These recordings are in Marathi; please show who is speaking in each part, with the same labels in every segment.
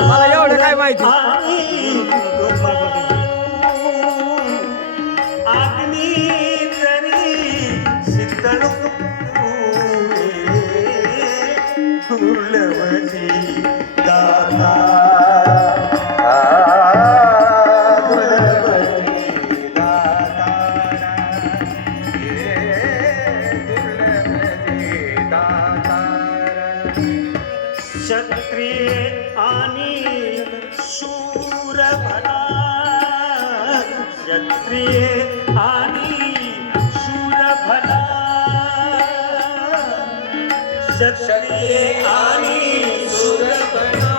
Speaker 1: मला एवढं काय माहिती?
Speaker 2: अग्नी क्षत्रिय आणि शूर भला क्षत्रिय आणि शूर भला क्षत्रिय आणि शूर भला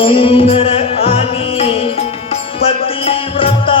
Speaker 2: सुंदर आणि पतिव्रता.